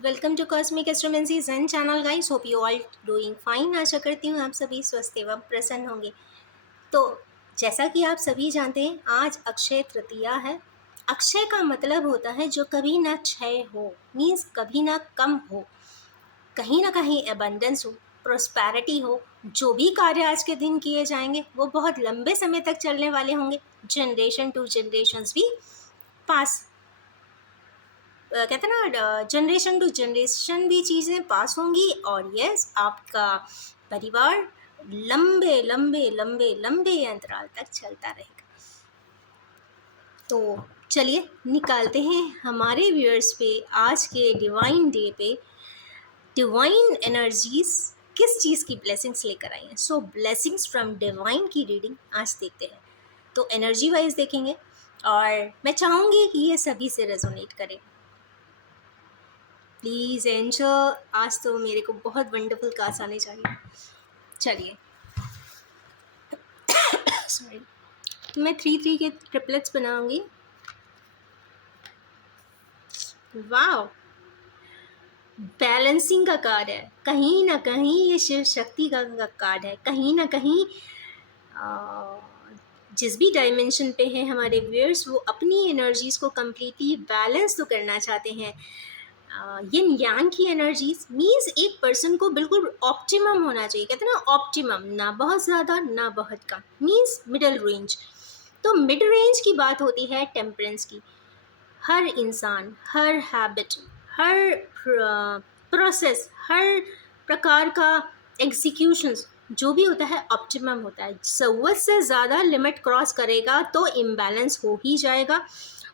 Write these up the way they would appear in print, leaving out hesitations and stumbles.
Welcome to cosmic astromancy zen channel guys. Hope you all doing fine. आशा करती हूँ आप सभी स्वस्थ एवं प्रसन्न होंगे। तो जैसा कि आप सभी जानते हैं, आज अक्षय तृतीया है। अक्षय का मतलब होता है जो कभी ना क्षय हो, मीन्स कभी ना कम हो, कहीं ना कहीं एबंडेंस हो, प्रोस्पैरिटी हो। जो भी कार्य आज के दिन किए जाएंगे वो बहुत लंबे समय तक चलने वाले होंगे। जनरेशन टू जनरेशन्स भी पास कहते हैं ना, जनरेशन टू जनरेशन भी चीज़ें पास होंगी। और यस, आपका परिवार लंबे लंबे लंबे लंबे अंतराल तक चलता रहेगा। तो चलिए निकालते हैं हमारे व्यूअर्स पे आज के डिवाइन डे पे डिवाइन एनर्जीज किस चीज़ की ब्लेसिंग्स लेकर आई हैं। सो ब्लेसिंग्स फ्रॉम डिवाइन की रीडिंग आज देखते हैं। तो एनर्जी वाइज देखेंगे और मैं चाहूँगी कि ये सभी से रेजोनेट करे। प्लीज़ एंजल, आज तो मेरे को बहुत वंडरफुल कार्ड्स आने चाहिए। चलिए सॉरी, तो मैं 3-3 के ट्रिपलेट्स बनाऊंगी। वाह, बैलेंसिंग का कार्ड है। कहीं ना कहीं ये शिव शक्ति का कार्ड है। कहीं ना कहीं जिस भी डायमेंशन पे हैं हमारे व्यूअर्स, वो अपनी एनर्जीज को कम्प्लीटली बैलेंस तो करना चाहते हैं। यिन यांग की एनर्जीज मीन्स एक पर्सन को बिल्कुल ऑप्टिमम होना चाहिए। कहते हैं ना ऑप्टिमम, ना बहुत ज़्यादा ना बहुत कम, मीन्स मिडल रेंज। तो मिड रेंज की बात होती है टेम्परेंस की। हर इंसान, हर हैबिट, हर प्रोसेस, हर प्रकार का एग्जीक्यूशंस जो भी होता है ऑप्टिमम होता है। ज़रूरत से ज़्यादा लिमिट क्रॉस करेगा तो इम्बैलेंस हो ही जाएगा,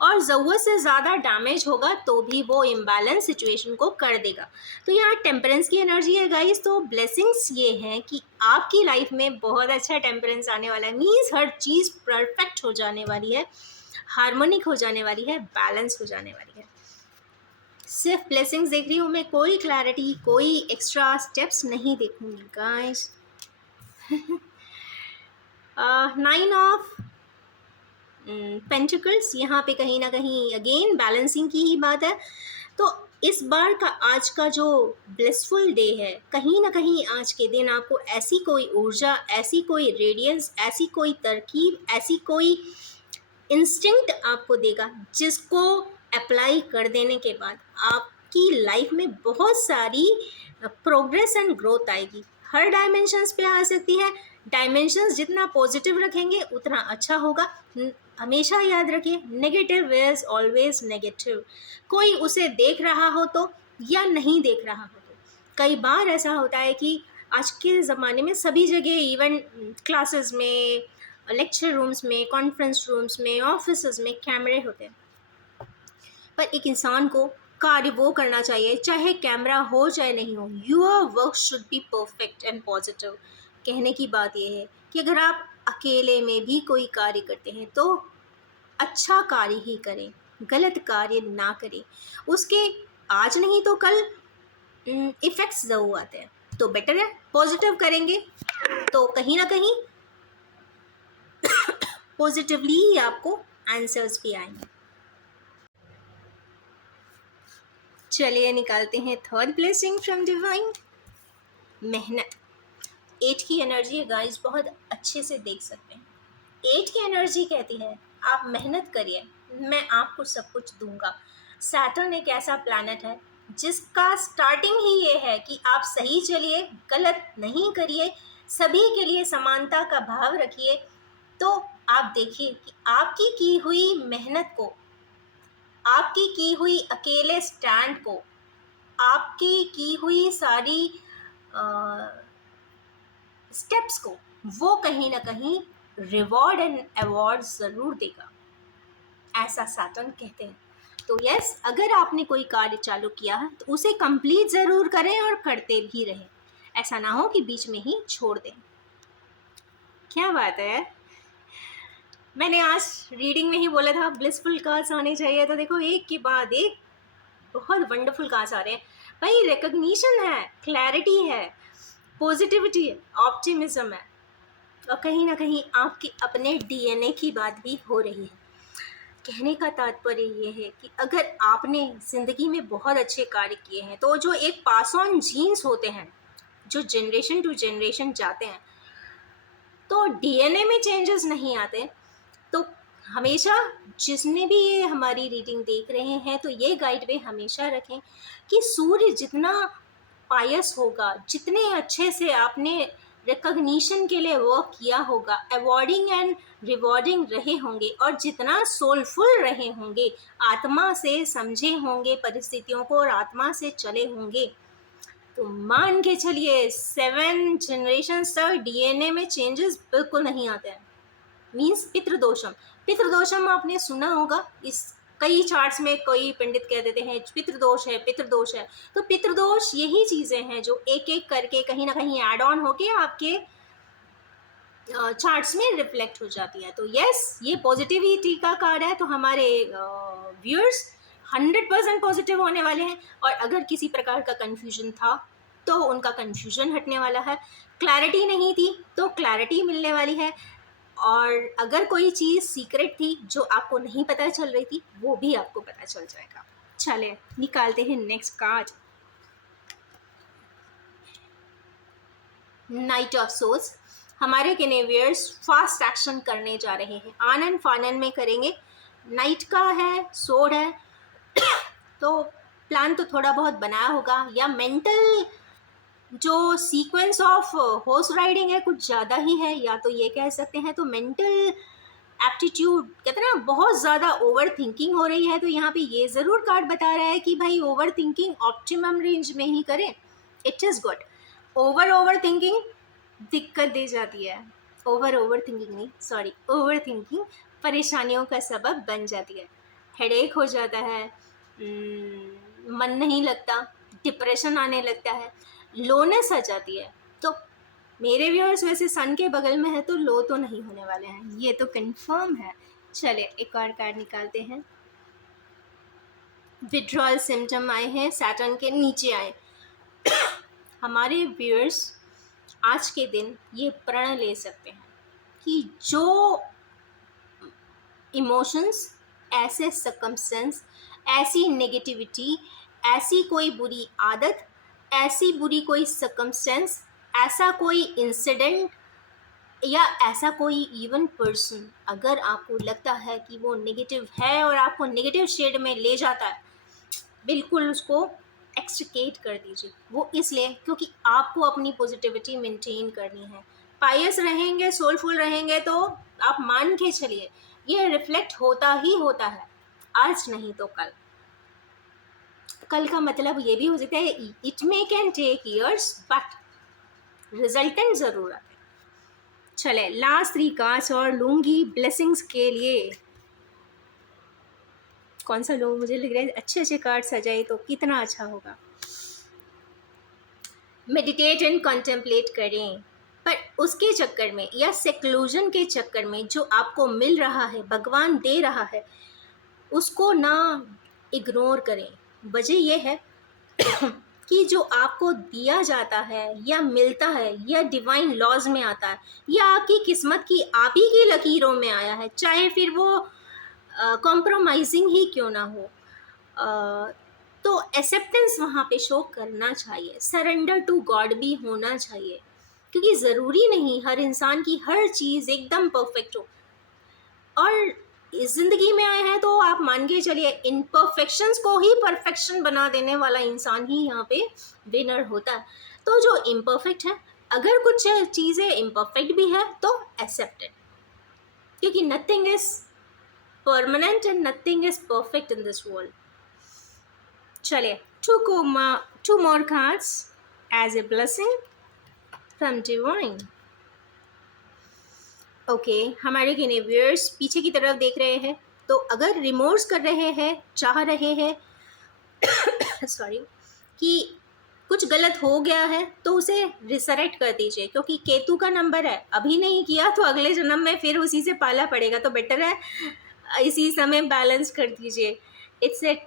और ज़रूरत से ज़्यादा डैमेज होगा तो भी वो इम्बैलेंस सिचुएशन को कर देगा। तो यहाँ टेम्परेंस की एनर्जी है गाइस। तो ब्लेसिंग्स ये हैं कि आपकी लाइफ में बहुत अच्छा टेम्परेंस आने वाला है। मीन्स हर चीज़ परफेक्ट हो जाने वाली है, हार्मोनिक हो जाने वाली है, बैलेंस हो जाने वाली है। सिर्फ ब्लेसिंग्स देख रही हूँ मैं, कोई क्लैरिटी, कोई एक्स्ट्रा स्टेप्स नहीं देखूंगी गाइस। 9 ऑफ पेंटिकल्स, यहाँ पे कहीं ना कहीं अगेन बैलेंसिंग की ही बात है। तो इस बार का आज का जो ब्लिसफुल डे है, कहीं ना कहीं आज के दिन आपको ऐसी कोई ऊर्जा, ऐसी कोई रेडियंस, ऐसी कोई तरकीब, ऐसी कोई इंस्टिंक्ट आपको देगा, जिसको अप्लाई कर देने के बाद आपकी लाइफ में बहुत सारी प्रोग्रेस एंड ग्रोथ आएगी। हर डायमेंशंस पे आ सकती है। डायमेंशंस जितना पॉजिटिव रखेंगे उतना अच्छा होगा। हमेशा याद रखिए, नेगेटिव इज ऑलवेज नेगेटिव। कोई उसे देख रहा हो तो या नहीं देख रहा हो तो। कई बार ऐसा होता है कि आज के ज़माने में सभी जगह, इवन क्लासेस में, लेक्चर रूम्स में, कॉन्फ्रेंस रूम्स में, ऑफिस में कैमरे होते हैं। पर एक इंसान को कार्य वो करना चाहिए चाहे कैमरा हो चाहे नहीं हो। Your work should be perfect and positive. कहने की बात यह है कि अगर आप अकेले में भी कोई कार्य करते हैं तो अच्छा कार्य ही करें, गलत कार्य ना करें। उसके आज नहीं तो कल इफ़ेक्ट्स ज़रूर आते हैं। तो बेटर है पॉजिटिव करेंगे तो कहीं ना कहीं पॉजिटिवली ही आपको आंसर्स भी आएंगे। चलिए निकालते हैं थर्ड ब्लेसिंग फ्रॉम डिवाइन, मेहनत। 8 की एनर्जी है गाइस, बहुत अच्छे से देख सकते हैं। 8 की एनर्जी कहती है आप मेहनत करिए, मैं आपको सब कुछ दूंगा। सैटर्न एक ऐसा प्लैनेट है जिसका स्टार्टिंग ही ये है कि आप सही चलिए, गलत नहीं करिए, सभी के लिए समानता का भाव रखिए। तो आप देखिए कि आपकी की हुई मेहनत को, आपकी की हुई अकेले स्टैंड को, आपकी की हुई सारी स्टेप्स को, वो कहीं ना कहीं रिवॉर्ड एंड अवार्ड ज़रूर देगा, ऐसा सैटर्न कहते हैं। तो यस, अगर आपने कोई कार्य चालू किया है तो उसे कंप्लीट ज़रूर करें और करते भी रहें। ऐसा ना हो कि बीच में ही छोड़ दें। क्या बात है, मैंने आज रीडिंग में ही बोला था ब्लिसफुल कार्ड्स आने चाहिए, तो देखो एक के बाद एक बहुत वंडरफुल कार्ड्स आ रहे हैं। भाई रिकग्निशन है, क्लैरिटी है, पॉजिटिविटी है, ऑप्टिमिज्म है, और कहीं ना कहीं आपके अपने डीएनए की बात भी हो रही है। कहने का तात्पर्य ये है कि अगर आपने ज़िंदगी में बहुत अच्छे कार्य किए हैं तो जो एक पास ऑन जीन्स होते हैं जो जनरेशन टू जनरेशन जाते हैं, तो डीएनए में चेंजेस नहीं आते। तो हमेशा जिसने भी ये हमारी रीडिंग देख रहे हैं तो ये गाइड वे हमेशा रखें कि सूर्य जितना पायस होगा, जितने अच्छे से आपने रिकॉग्निशन के लिए वर्क किया होगा, अवॉर्डिंग एंड रिवॉर्डिंग रहे होंगे और जितना सोलफुल रहे होंगे, आत्मा से समझे होंगे परिस्थितियों को और आत्मा से चले होंगे, तो मान के चलिए 7 जनरेशन तक डीएनए में चेंजेस बिल्कुल नहीं आते हैं। मीन्स पितृदोषम। पितृदोषम आपने सुना होगा, इस कई चार्ट्स में कोई पंडित कह देते हैं पितृदोष है, पितृदोष है। तो पितृदोष यही चीज़ें हैं जो एक एक करके कहीं ना कहीं ऐड ऑन होके आपके चार्ट्स में रिफ्लेक्ट हो जाती है। तो यस, ये पॉजिटिविटी का कार्ड है, तो हमारे व्यूअर्स 100% पॉजिटिव होने वाले हैं। और अगर किसी प्रकार का कन्फ्यूजन था तो उनका कन्फ्यूजन हटने वाला है, क्लैरिटी नहीं थी तो क्लैरिटी मिलने वाली है, और अगर कोई चीज़ सीक्रेट थी जो आपको नहीं पता चल रही थी वो भी आपको पता चल जाएगा। चले निकालते हैं next card. Knight of souls. हमारे कैनेवियर्स फास्ट एक्शन करने जा रहे हैं, आनन फानन में करेंगे। नाइट का है, सोड है, तो प्लान तो थोड़ा बहुत बनाया होगा, या मेंटल जो सीक्वेंस ऑफ हॉर्स राइडिंग है कुछ ज़्यादा ही है, या तो ये कह सकते हैं। तो मेंटल एप्टीट्यूड कहते हैं ना, बहुत ज़्यादा ओवर थिंकिंग हो रही है। तो यहाँ पे ये ज़रूर कार्ड बता रहा है कि भाई ओवर थिंकिंग ऑप्टिमम रेंज में ही करें, it is good. Over thinking दिक्कत दे जाती है, ओवर थिंकिंग नहीं, सॉरी, ओवर थिंकिंग परेशानियों का सबब बन जाती है। हेडेक हो जाता है, मन नहीं लगता, डिप्रेशन आने लगता है, लोनेस आ जाती है। तो मेरे व्यूअर्स वैसे सन के बगल में है तो लो तो नहीं होने वाले हैं, ये तो कंफर्म है। चले एक और कार्ड निकालते हैं। विड्रॉल सिम्टम आए हैं, सैटर्न के नीचे आए। हमारे व्यूअर्स आज के दिन ये प्रण ले सकते हैं कि जो इमोशंस, ऐसे सर्कमस्टेंस, ऐसी नेगेटिविटी, ऐसी कोई बुरी आदत, ऐसी बुरी कोई सर्कमस्टेंस, ऐसा कोई इंसिडेंट या ऐसा कोई इवन पर्सन अगर आपको लगता है कि वो नेगेटिव है और आपको नेगेटिव शेड में ले जाता है, बिल्कुल उसको एक्सट्रिकेट कर दीजिए। वो इसलिए क्योंकि आपको अपनी पॉजिटिविटी मेंटेन करनी है। पायस रहेंगे, सोलफुल रहेंगे तो आप मान के चलिए ये रिफ्लेक्ट होता ही होता है, आज नहीं तो कल। कल का मतलब ये भी हो सकता है it may can take years but resultant ज़रूर आते हैं। चले लास्ट 3 कार्ड्स और लूँगी ब्लेसिंग्स के लिए। कौन सा लूँ, मुझे लग रहा है अच्छे अच्छे कार्ड सजाए तो कितना अच्छा होगा। मेडिटेट एंड कॉन्टेम्पलेट करें, पर उसके चक्कर में या सेक्लूजन के चक्कर में जो आपको मिल रहा है, भगवान दे रहा है, उसको ना इग्नोर करें। वजह यह है कि जो आपको दिया जाता है या मिलता है या डिवाइन लॉज में आता है या आपकी किस्मत की आप ही की लकीरों में आया है, चाहे फिर वो कॉम्प्रोमाइजिंग ही क्यों ना हो, तो एक्सेप्टेंस वहाँ पे शो करना चाहिए, सरेंडर टू गॉड भी होना चाहिए। क्योंकि ज़रूरी नहीं हर इंसान की हर चीज़ एकदम परफेक्ट हो, और इस ज़िंदगी में आए हैं तो आप मान के चलिए इम्परफेक्शंस को ही परफेक्शन बना देने वाला इंसान ही यहाँ पे विनर होता है। तो जो इम्परफेक्ट है, अगर कुछ चीज़ें इम्परफेक्ट भी है तो एक्सेप्टेड, क्योंकि nothing is permanent and nothing is perfect in this world. चलिए two more cards as a blessing from divine। Okay, हमारे व्यूअर्स पीछे की तरफ देख रहे हैं, तो अगर रिमोर्स कर रहे हैं, चाह रहे हैं सॉरी कि कुछ गलत हो गया है, तो उसे रिसरेक्ट कर दीजिए, क्योंकि केतु का नंबर है, अभी नहीं किया तो अगले जन्म में फिर उसी से पाला पड़ेगा। तो बेटर है इसी समय बैलेंस कर दीजिए। इट्स एट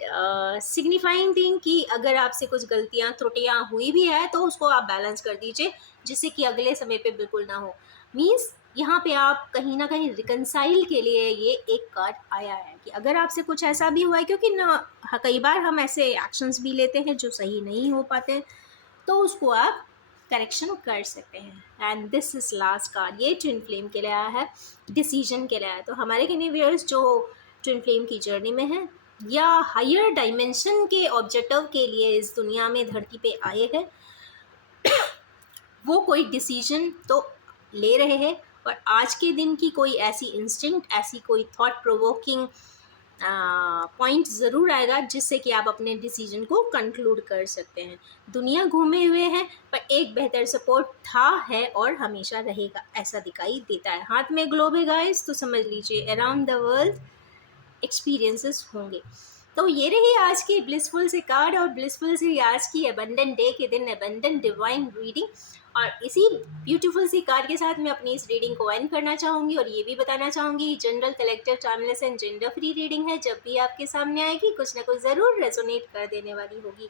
सिग्निफाइंग थिंग कि अगर आपसे कुछ गलतियाँ त्रुटियाँ हुई भी है तो उसको आप बैलेंस कर दीजिए, जिससे कि अगले समय पे बिल्कुल ना हो। मीन्स यहाँ पे आप कहीं ना कहीं रिकनसाइल के लिए ये एक कार्ड आया है कि अगर आपसे कुछ ऐसा भी हुआ है, क्योंकि ना कई बार हम ऐसे एक्शंस भी लेते हैं जो सही नहीं हो पाते, तो उसको आप करेक्शन कर सकते हैं। And this is last card, ये ट्विन फ्लेम के लिए आया है, डिसीजन के लिए आया है। तो हमारे किन्हीं व्यूअर्स जो ट्विन फ्लेम की जर्नी में हैं या हायर डायमेंशन के ऑब्जेक्टिव के लिए इस दुनिया में धरती पे आए हैं, वो कोई डिसीजन तो ले रहे हैं, और आज के दिन की कोई ऐसी इंस्टिंक्ट, ऐसी कोई थॉट प्रोवोकिंग पॉइंट ज़रूर आएगा जिससे कि आप अपने डिसीजन को कंक्लूड कर सकते हैं। दुनिया घूमे हुए हैं, पर एक बेहतर सपोर्ट था, है और हमेशा रहेगा, ऐसा दिखाई देता है। हाथ में ग्लोब है गाइस, तो समझ लीजिए अराउंड द वर्ल्ड एक्सपीरियंसेस होंगे। तो ये रही आज की ब्लिसफुल सी कार्ड और ब्लिसफुल सी आज की अबंडेंट डे के दिन अबंडेंट डिवाइन रीडिंग। और इसी ब्यूटीफुल सी कार्ड के साथ मैं अपनी इस रीडिंग को एंड करना चाहूँगी और ये भी बताना चाहूँगी general collective timeless and gender free reading है। जब भी आपके सामने आएगी कुछ ना कुछ ज़रूर रेजोनेट कर देने वाली होगी।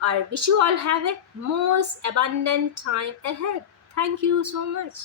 और wish you all have a most abundant time ahead. Thank you so much.